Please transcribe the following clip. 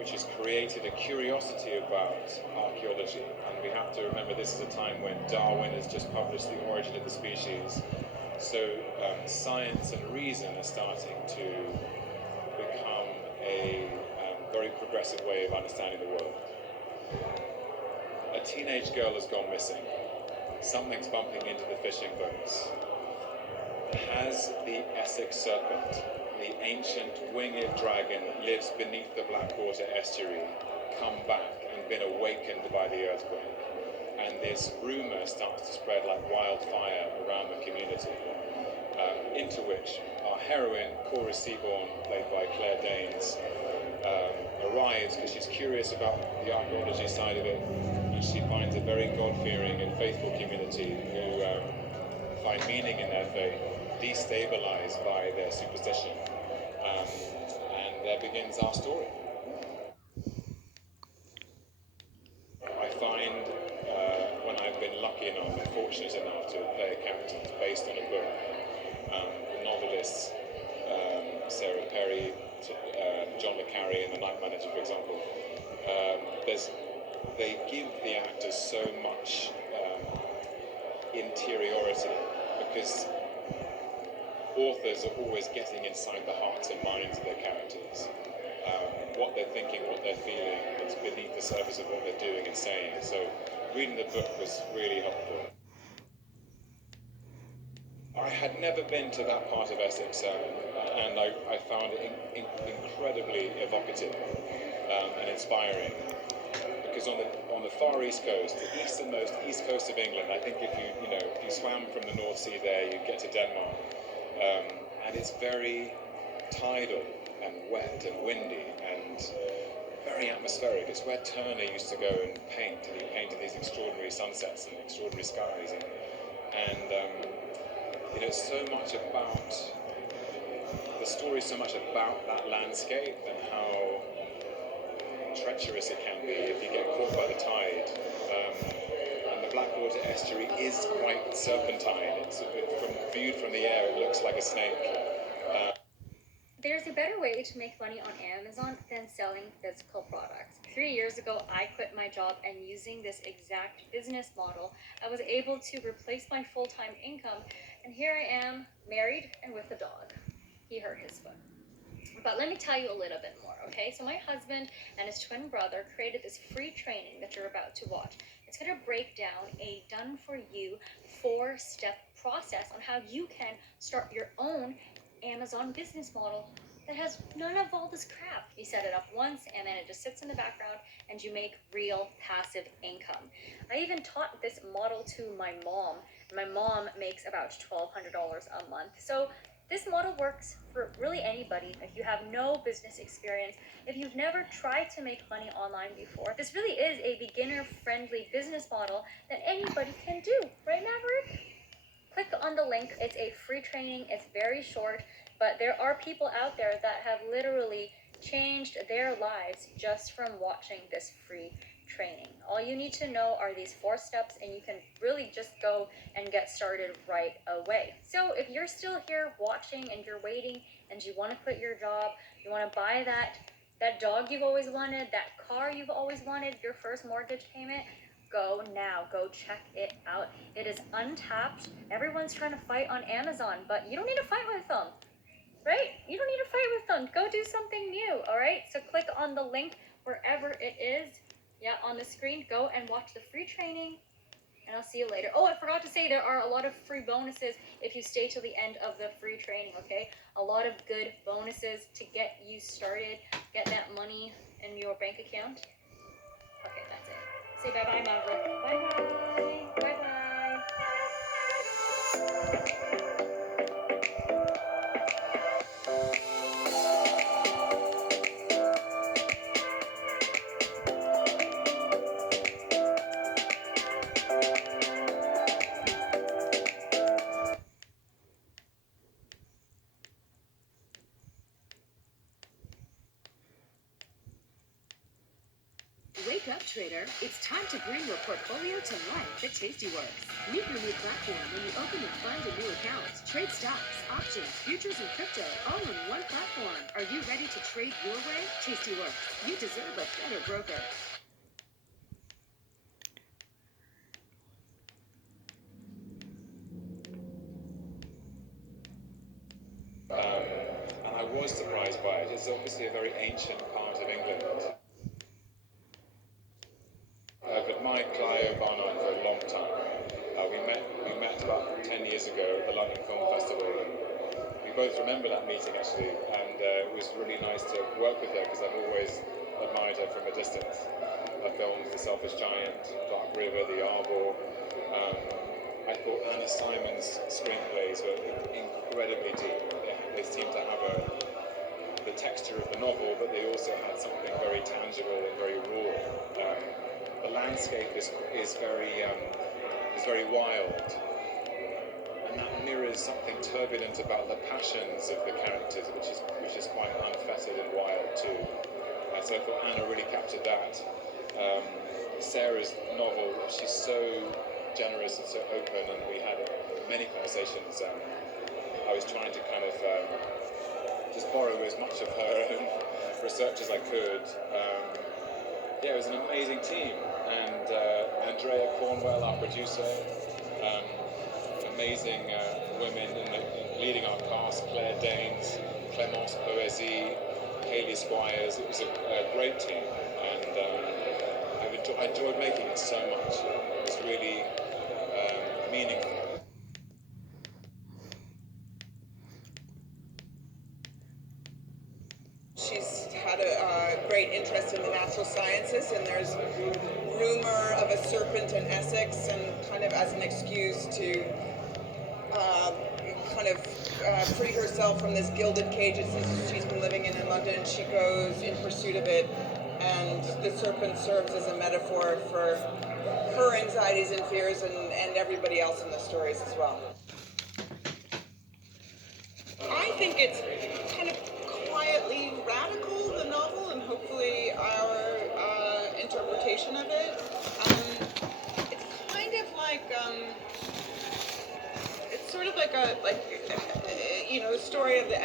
which has created a curiosity about archaeology. And we have to remember this is a time when Darwin has just published The Origin of the Species. So science and reason are starting to become a very progressive way of understanding the world. A teenage girl has gone missing. Something's bumping into the fishing boats. Has the Essex serpent, the ancient winged dragon that lives beneath the Blackwater estuary, come back and been awakened by the earthquake? And this rumour starts to spread like wildfire around the community, into which our heroine, Cora Seaborn, played by Claire Danes, arrives because she's curious about the archaeology side of it, and she finds a very God-fearing and faithful community who find meaning in their faith, destabilized by their superstition, and there begins our story. I find when I've been lucky enough and fortunate enough to play a character that's based on a book, the novelists Sarah Perry, John le Carre in The Night Manager, for example, they give the actors so much interiority, because authors are always getting inside the hearts and minds of their characters. What they're thinking, what they're feeling, it's beneath the surface of what they're doing and saying. So reading the book was really helpful. I had never been to that part of Essex, and I found it incredibly evocative and inspiring. Because on the far east coast, the easternmost east coast of England, I think if you swam from the North Sea there, you'd get to Denmark, and it's very tidal and wet and windy and very atmospheric. It's where Turner used to go and paint, and he painted these extraordinary sunsets and extraordinary skies, and it's so much about the story, so much about that landscape and how treacherous it can be if you get caught by the tide. And the Blackwater estuary is quite serpentine. It's viewed from the air, it looks like a snake. There's a better way to make money on Amazon than selling physical products. 3 years ago, I quit my job, and using this exact business model, I was able to replace my full-time income, and here I am, married and with a dog. He hurt his foot. But let me tell you a little bit more, okay? So my husband and his twin brother created this free training that you're about to watch. It's going to break down a done-for-you 4-step process on how you can start your own Amazon business model that has none of all this crap. You set it up once, and then it just sits in the background, and you make real passive income. I even taught this model to my mom. My mom makes about $1,200 a month. So this model works for really anybody. If you have no business experience, if you've never tried to make money online before, this really is a beginner-friendly business model that anybody can do. Right, Maverick? Click on the link. It's a free training. It's very short, but there are people out there that have literally changed their lives just from watching this free training. All you need to know are these 4 steps, and you can really just go and get started right away. So if you're still here watching and you're waiting and you want to quit your job, you want to buy that dog you've always wanted, that car you've always wanted, your first mortgage payment, go now. Go check it out. It is untapped. Everyone's trying to fight on Amazon, but you don't need to fight with them, right? You don't need to fight with them. Go do something new, all right? So click on the link wherever it is. Yeah, on the screen. Go and watch the free training, and I'll see you later. Oh, I forgot to say there are a lot of free bonuses if you stay till the end of the free training, okay? A lot of good bonuses to get you started, get that money in your bank account. Okay, that's it. Say bye-bye, Maverick. Bye-bye. Bye-bye. Wait Wake up, trader. It's time to bring your portfolio to life at Tastyworks. Meet your new platform when you open and fund a new account. Trade stocks, options, futures, and crypto all on one platform. Are you ready to trade your way? Tastyworks. You deserve a better broker. And I was surprised by it. It's obviously a very ancient part of England. I've admired Clive Barnard for a long time. We met about 10 years ago at the London Film Festival, and we both remember that meeting actually. And it was really nice to work with her because I've always admired her from a distance. Her films, The Selfish Giant, Dark River, The Arbor. I thought Anna Simon's screenplays were incredibly deep. They seemed to have the texture of the novel, but they also had something very tangible and very raw. The landscape is very wild, and that mirrors something turbulent about the passions of the characters, which is quite unfettered and wild too. So I thought Anna really captured that. Sarah's novel, she's so generous and so open, and we had many conversations. I was trying to kind of just borrow as much of her own research as I could. Yeah, it was an amazing team, and Andrea Cornwell, our producer, amazing women in leading our cast: Claire Danes, Clémence Poésy, Hayley Squires. It was a great team, and I enjoyed making it so much. It was really meaningful. She's had a great interest in the natural sciences, and there's rumor of a serpent in Essex, and kind of as an excuse to free herself from this gilded cage that she's been living in London, she goes in pursuit of it, and the serpent serves as a metaphor for her anxieties and fears, and everybody else in the stories as well. I think it's kind of quietly radical, the novel, and hopefully our interpretation of it. It's kind of like it's sort of like a story of the